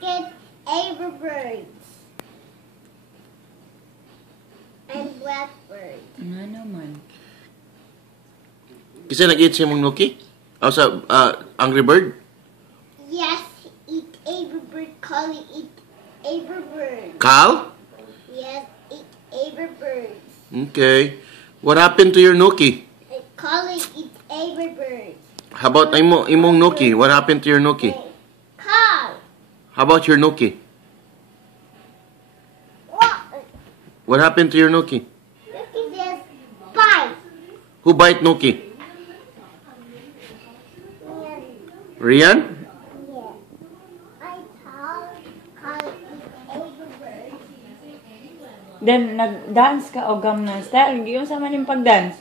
get every birds and blackbirds. Ano naman? Kasi nag-eat siya mong Nuki? O sa Angry Bird? Yes, eat every bird. Collie eat every bird. Cal? Yes, eat every bird. Okay. What happened to your Nuki? Collie eat every bird. How about imong Nuki? What happened to your Nuki? Call. How about your Nuki? What happened to your Nuki? Look at this bite. Who bite Nuki? Rian? Yeah. I told Collie eat every bird. Then, nag-dance ka o gamnan style. Yung sa man yung pag-dance.